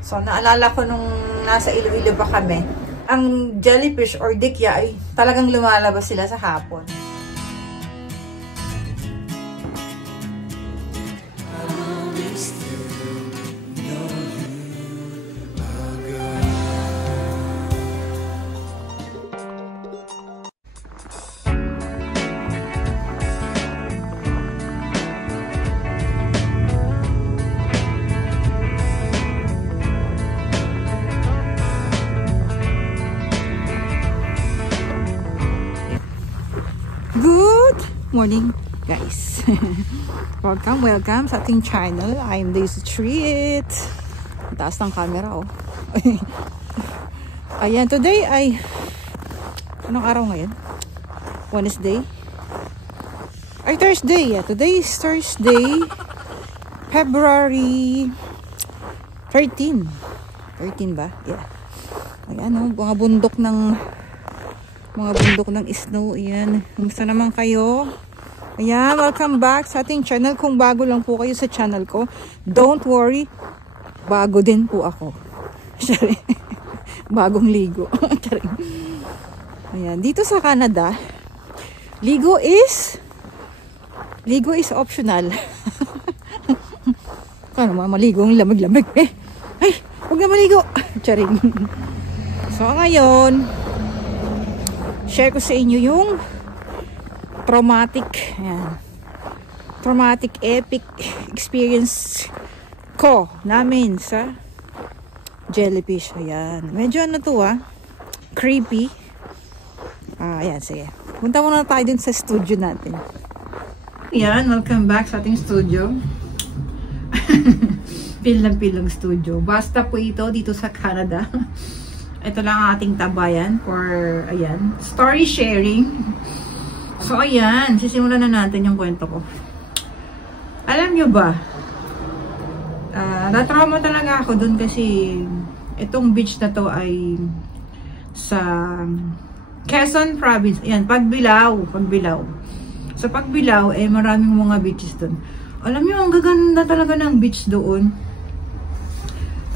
So, naalala ko nung nasa Iloilo pa kami, ang jellyfish or dikya ay talagang lumalabas sila sa hapon. Good morning, guys. welcome sa ating channel. I'm Daisy Treat. Taas ng camera, oh. Ayan, today ay anong araw ngayon? Wednesday? Ay, Thursday. Yeah, today is Thursday, February 13. 13 ba? Yeah. Ayan, oh, mga bundok ng snow. Ayan. Kumusta naman kayo? Ayan, welcome back sa ating channel. Kung bago lang po kayo sa channel ko, don't worry, bago din po ako. Bagong ligo. Ayan, dito sa Canada, ligo is optional. Kano maligo ang lamig-lamig eh. Ay, huwag na maligo. Charing. So ngayon, share ko sa inyo yung traumatic epic experience ko namin sa jellyfish. Ayan, medyo ano to creepy. Ayan, sige, punta muna tayo dun sa studio natin. Ayan, welcome back sa ating studio. Pilang studio, basta po ito dito sa Canada. Ito lang ang ating tabayan for, ayan, story sharing. So, ayan, sisimulan na natin yung kwento ko. Alam nyo ba, na-trauma talaga ako dun kasi itong beach na to ay sa Quezon Province. Ayan, Pagbilao. Sa Pagbilao, maraming mga beaches dun. Alam nyo, ang gaganda talaga ng beach doon.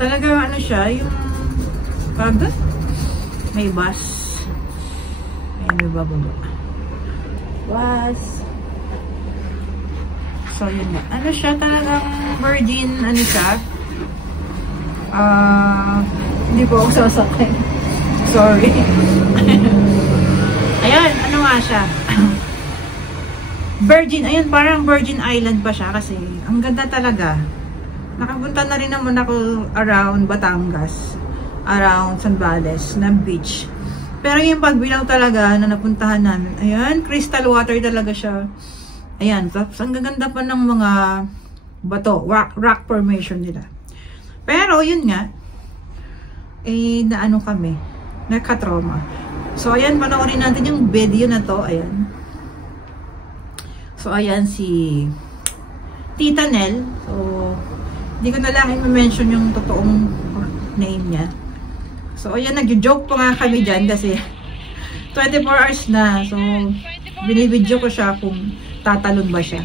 Talaga, ano siya, yung pagod? May bus. Ayan, may bababa. Bus. So, yun na. Ano siya? Talagang virgin, ano siya? Hindi po ako sasakay. Sorry. Ayan, ano nga siya? Virgin, ayun, parang Virgin Island pa siya kasi ang ganda talaga. Nakapunta na rin naman ako around Batangas, around Zambales na beach. Pero yung Pagbilao talaga na napuntahan namin, ayan, crystal water talaga siya. Ayan, tapos ang gaganda pa ng mga bato, rock formation nila. Pero yun nga, naano kami, nagka-trauma. So ayan, panoorin natin yung video na to, ayan. So ayan si Tita Nel. So hindi ko na lang i-mention yung totoong name niya. So, ayan, nag-joke pa nga kami dyan kasi 24 hours na. So, binibidyo ko siya kung tatalon ba siya.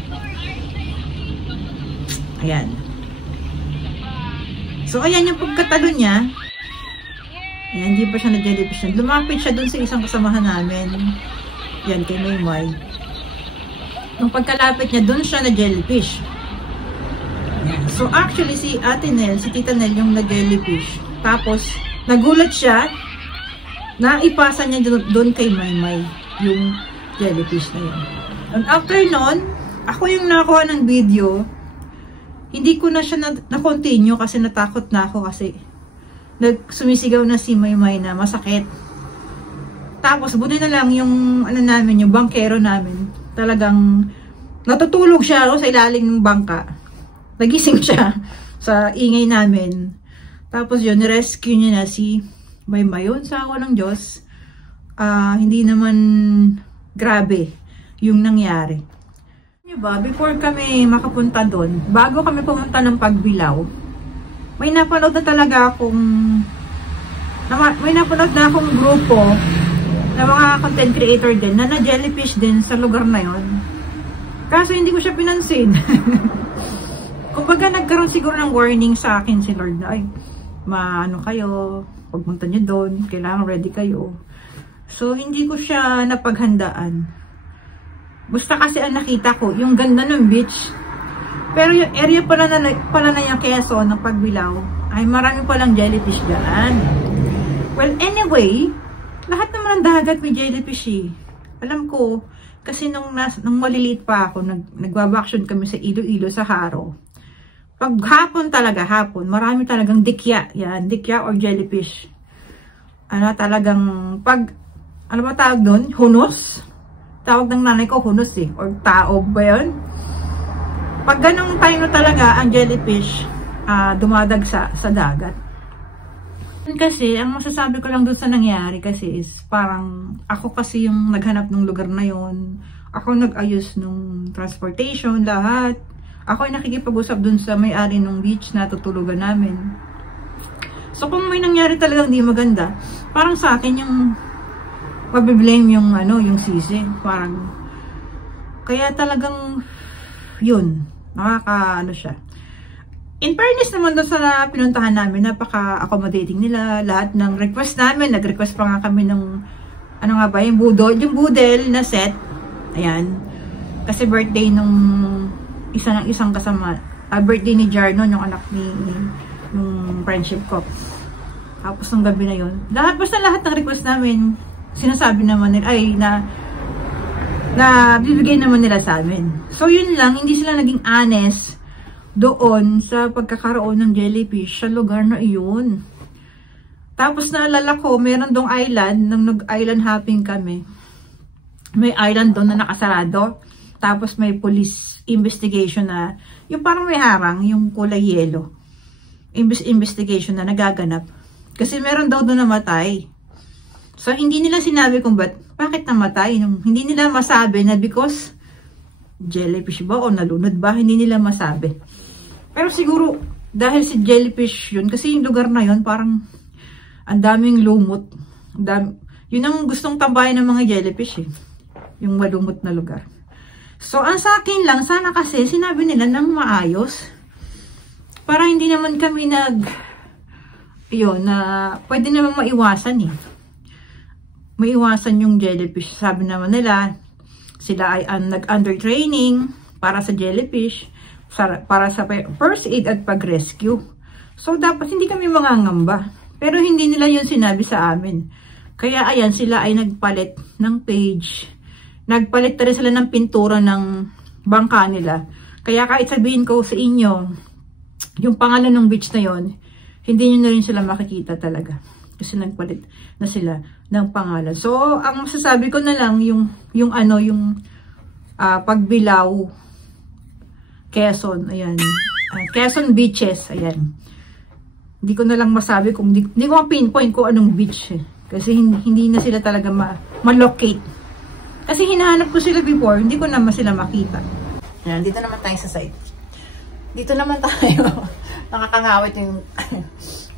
Ayan. So, ayan yung pagkatalon niya. Ayan, hindi pa siya na-jellyfish. Lumapit siya dun sa isang kasamahan namin. Yan, kay Maymay. Nung pagkalapit niya, dun siya na-jellyfish. So, actually, si Ate Nel, si Tita Nel, yung na-jellyfish. Tapos, nagulat siya na ipasa niya doon kay Maymay yung jellyfish na yun. And after nun, ako yung nakakuha ng video. Hindi ko na siya na-continue kasi natakot na ako kasi sumisigaw na si Maymay na masakit. Tapos, buti na lang yung ano namin, yung bangkero namin. Talagang natutulog siya sa ilalim ng bangka. Nagising siya sa ingay namin. Tapos yun, rescue niya na si Maymay. Yun, sa awa ng Diyos, hindi naman grabe yung nangyari. Diba, before kami makapunta doon, bago kami pumunta ng Pagbilao, may napanood na talaga akong grupo na mga content creator din na na-jellyfish din sa lugar na yon. Kaso hindi ko siya pinansin. Kumbaga nagkaroon siguro ng warning sa akin si Lord na, ay, maano kayo, pagpunta nyo doon, kailangan ready kayo. So, hindi ko siya napaghandaan. Basta kasi ang nakita ko, yung ganda ng beach. Pero yung area pala na yung Quezon, ng Pagbilao, ay marami palang jellyfish dyan. Well, anyway, lahat naman ng dagat may jellyfish eh. Alam ko, kasi nung maliliit pa ako, nagbabaksyon kami sa Iloilo, sa Haro. Pag hapon, marami talagang dikya. Yan, dikya or jellyfish. Talagang, ano ba tawag doon? Hunos. Tawag ng nanay ko, hunos eh. Or taob ba yun? Pag ganong time na talaga, ang jellyfish, dumadagsa sa dagat. Kasi, ang masasabi ko lang doon sa nangyari kasi is, parang, ako kasi yung naghanap ng lugar na yon. Ako nag-ayos ng transportation, lahat. Ako ay nakikipag-usap dun sa may-ari ng beach na tutulugan namin. So, kung may nangyari talagang di maganda, parang sa akin yung mabiblame yung sisi. Parang, kaya talagang, yun, siya. In fairness naman doon sa pinuntahan namin, napaka-accommodating nila. Lahat ng request namin, nag-request pa nga kami ng, yung budol na set. Ayan. Kasi birthday nung isang kasama, birthday ni Jarno, yung anak yung friendship ko. Tapos nung gabi na yun, basta lahat ng request namin, sinasabi naman nila, na bibigay naman nila sa amin. So yun lang, hindi sila naging honest doon sa pagkakaroon ng jellyfish sa lugar na iyon. Tapos naalala ko, meron dong island, nung nag-island hopping kami. May island doon na nakasarado. Tapos may police investigation na, yung parang may harang, yung kulay yellow. Investigation na nagaganap. Kasi meron daw doon namatay. So, hindi nila sinabi kung bakit namatay. Hindi nila masabi na because jellyfish ba o nalunod ba, hindi nila masabi. Pero siguro, dahil si jellyfish yun, kasi yung lugar na yun, parang ang daming lumot. Yun ang gustong tambayan ng mga jellyfish eh. Yung malumot na lugar. So, ang sa akin lang, sana kasi sinabi nila ng maayos. Para hindi naman kami pwede naman maiwasan eh. Maiwasan yung jellyfish. Sabi naman nila, sila ay nag-under training para sa jellyfish, para sa first aid at pag-rescue. So, dapat hindi kami mangangamba. Pero hindi nila yun sinabi sa amin. Kaya ayan, sila ay nagpalit ng page. Nagpalit na rin sila ng pintura ng bangka nila. Kaya kahit sabihin ko sa inyo, yung pangalan ng beach na yon, hindi nyo na rin sila makikita talaga. Kasi nagpalit na sila ng pangalan. So, ang masasabi ko na lang, yung Pagbilao, Quezon, ayan. Quezon beaches, ayan. Hindi ko na lang masabi kung, hindi ko ma-pinpoint ko anong beach eh. Kasi hindi na sila talaga ma-locate. Kasi hinahanap ko sila before, hindi ko naman sila makita. Ayan, dito naman tayo sa side. Dito naman tayo. Nakakangawit yung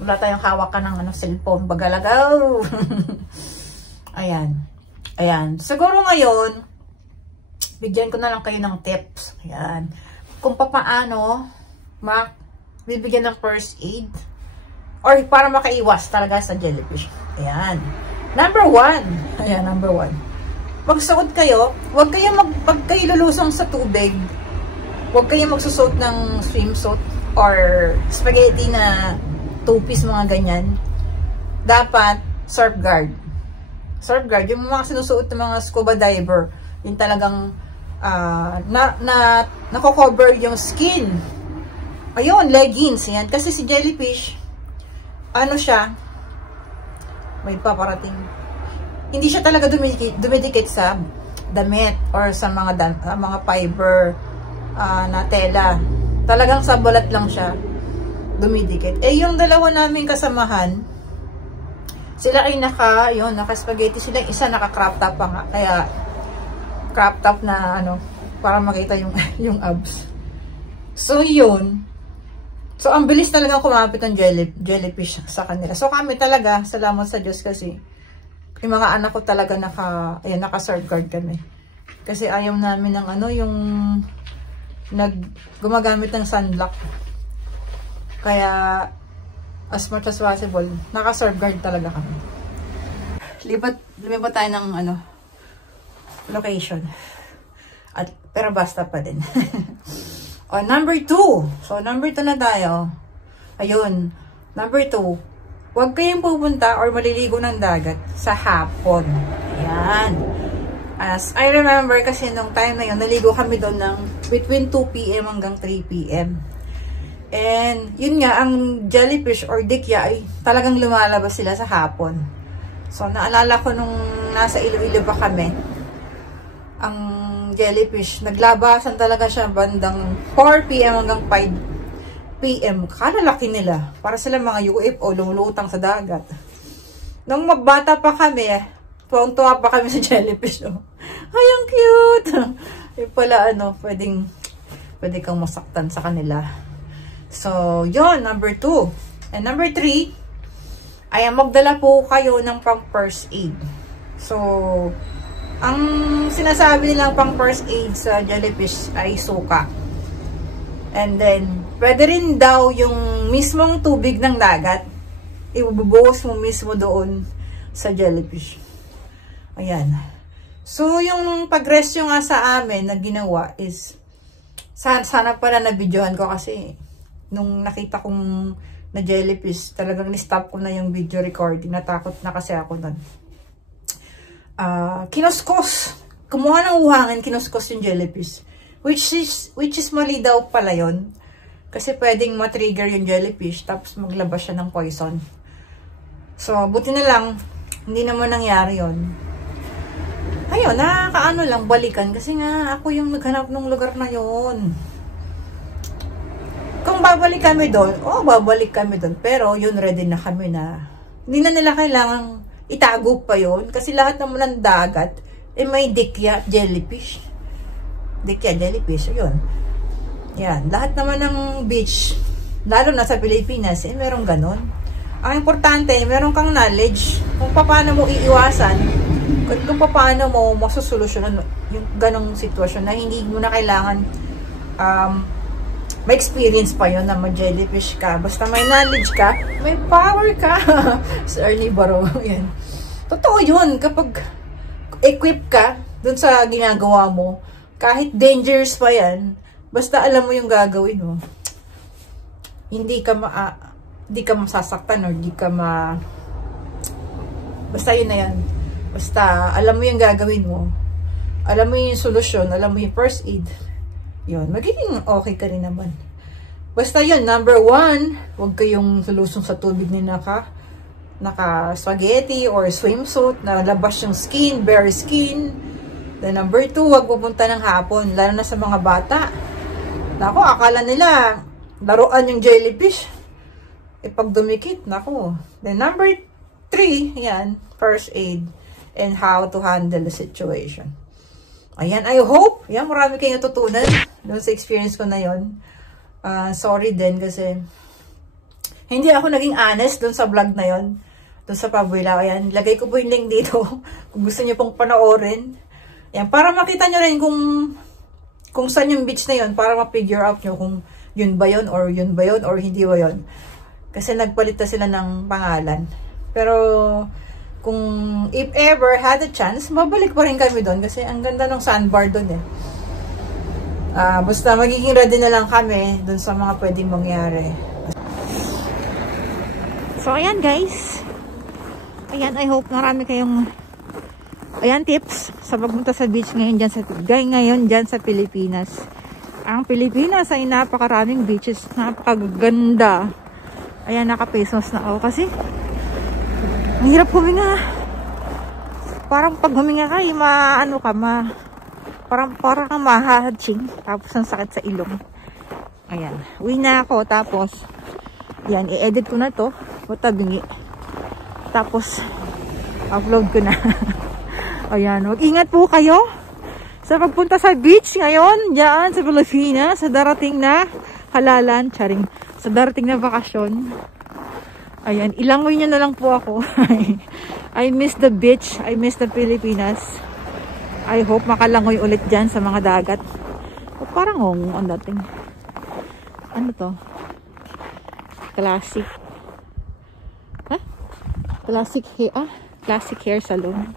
wala tayong hawakan ng cellphone. Bagalagaw. Ayan. Ayan. Siguro ngayon, bigyan ko na lang kayo ng tips. Ayan. Kung paano bibigyan ng first aid or para makaiwas talaga sa jellyfish. Ayan. Number 1. Ayan, number 1. Magsuot kayo, huwag kayo lulusong sa tubig, huwag kayo magsusuot ng swimsuit or spaghetti na two-piece, mga ganyan. Dapat surf guard. Surf guard, yung mga sinusuot ng mga scuba diver, yung talagang nako-cover yung skin. Ayun, leggings, yan. Kasi si jellyfish, may paparating. Hindi siya talaga dumidikit sa damit or sa mga fiber na tela. Talagang sa balat lang siya dumidikit. Eh, yung dalawa naming kasamahan, sila ay naka-spaghetti sila. Isa naka-crop top pa nga. Kaya, crop top na para makita yung abs. So, yun. So, ang bilis talaga kumapit ng jellyfish sa kanila. So, kami talaga, salamat sa Diyos kasi, yung mga anak ko talaga naka-surf guard kami. Kasi ayaw namin ng yung gumagamit ng sunblock. Kaya, as much as possible, naka-surf guard talaga kami. Lumipat tayo ng location. Pero basta pa din. O, number 2. So, number 2 na tayo. Ayun. Number 2. Huwag kayong pupunta or maliligo ng dagat sa hapon. Ayan. As I remember kasi nung time na yun, naligo kami doon ng between 2 p.m. hanggang 3 p.m. And, yun nga, ang jellyfish or dikya ay talagang lumalabas sila sa hapon. So, naalala ko nung nasa Iloilo pa kami, ang jellyfish, naglabasan talaga siya bandang 4 p.m. hanggang 5 p.m. Kalalaki nila. Para sila mga UFO, lumulutang sa dagat. Nung magbata pa kami, tuwang-tuwa pa kami sa jellyfish. Oh. Ay, ang cute! Yung pala, pwede kang masaktan sa kanila. So, yun, number 2. And number 3, ay magdala po kayo ng pang first aid. So, ang sinasabi nilang pang first aid sa jellyfish ay suka. And then, pwede rin daw yung mismong tubig ng dagat, ibubuhos mo mismo doon sa jellyfish. Ayan. So, yung pag-rescue nga sa amin na ginawa is, sana pala na-videohan ko kasi nung nakita kong na jellyfish, talagang ni-stop ko na yung video recording. Natakot na kasi ako nun. Kinuskos. Kumuha ng uhangin, kinuskos yung jellyfish. Which is mali daw pala yun. Kasi pwedeng matrigger yung jellyfish, tapos maglabas siya ng poison. So, buti na lang, hindi naman nangyari yun. Ayun, nakakaano lang, balikan. Kasi nga, ako yung naghanap ng lugar na yun. Kung babalik kami doon, babalik kami doon. Pero, yun, ready na kami na. Hindi na nila kailangang itago pa yun. Kasi lahat naman ng dagat, may dikya, jellyfish. Dikya, jellyfish, yun. Yan, lahat naman ng beach, lalo na sa Pilipinas, merong ganon. Ang importante, meron kang knowledge kung paano mo iiwasan, kung paano mo masusolusyonan yung ganong sitwasyon na hindi mo na kailangan may experience pa yun na mag-jellyfish ka. Basta may knowledge ka, may power ka. Sa Ernie Baro, yan. Totoo yun, kapag equip ka dun sa ginagawa mo, kahit dangerous pa yan, basta alam mo yung gagawin mo, hindi ka masasaktan or basta yun na yan. Basta alam mo yung gagawin mo, alam mo yung solusyon, alam mo yung first aid, yun, magiging okay ka rin naman. Basta yun, number 1, huwag kayong lulusong sa tubig na naka spaghetti or swimsuit, na labas yung skin, bare skin. Then number 2, huwag pupunta ng hapon, lalo na sa mga bata. Nako, akala nila laruan yung jellyfish. Pag dumikit, nako. Then number 3, yan, first aid and how to handle the situation. Ayan, I hope, yan, marami kayong natutunan doon sa experience ko na yon. Sorry din kasi hindi ako naging honest doon sa vlog na yon, doon sa Pabuela. Ayan, lagay ko po yung link dito kung gusto niyo pong panoorin. Ayan, para makita nyo rin kung saan yung beach na yon, para ma-figure out nyo kung yun ba yun or hindi ba yun. Kasi nagpalit na sila ng pangalan. Pero kung if ever had a chance, mabalik pa rin kami doon kasi ang ganda ng sandbar doon eh. Basta magiging ready na lang kami doon sa mga pwedeng mangyari. So ayan guys. Ayan, I hope marami kayong tips sa pagpunta sa beach ngayon dyan sa Pilipinas. Ang Pilipinas ay napakaraming beaches, napakaganda. Ayan, naka-face mask na ako kasi ang hirap huminga. Parang pag huminga ka, parang kang mahahatching. Tapos ang sakit sa ilong. Ayan, uwi na ako. Tapos, yan, i-edit ko na to. Matabingi. Tapos, upload ko na. Ayan, mag-ingat po kayo sa pagpunta sa beach ngayon, dyan sa Pilipinas, sa darating na halalan, sa darating na bakasyon. Ayan, ilangoy nyo na lang po ako. I miss the beach, I miss the Pilipinas. I hope makalangoy ulit dyan sa mga dagat. O, parang ang dating. Ano to? Classic. Classic hair salon.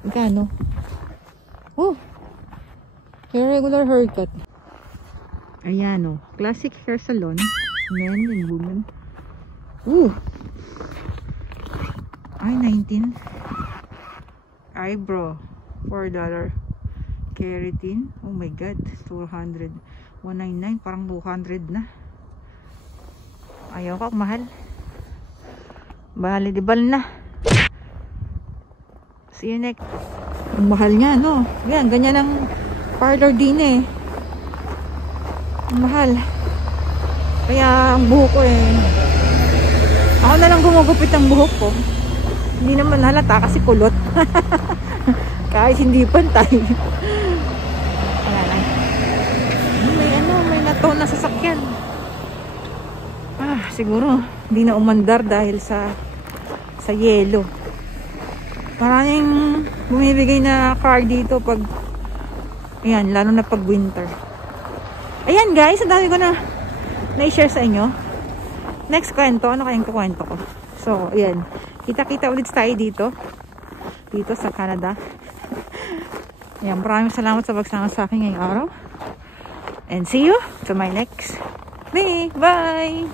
Magkano? Oh, regular haircut. Ayan, oh. Classic hair salon. Men and women. Ay, 19. Eyebrow. $4. Keratin. Oh my god. 200. 199. Parang 200 na. Ayaw ka, mahal. Bali, dibal na. See you next. Ang mahal niya, no? Yan, ganyan ang parlor din eh. Ang mahal. Kaya ang buhok ko eh. Ako na lang gumugupit ang buhok ko. Hindi naman halata kasi kulot. Kahit hindi pantay. Wala lang. May nato na sasakyan. Siguro hindi na umandar dahil sa yelo. Maraming bumibigay na car dito pag ayan, lalo na pag winter. Ayan guys, ang dami ko na na-share sa inyo. Next kwento, ano kayang kukwento ko? So, ayan. Kita-kita ulit tayo dito sa Canada. Ayan, maraming salamat sa pagsama sa akin ngayong araw. And see you to my next day. Bye!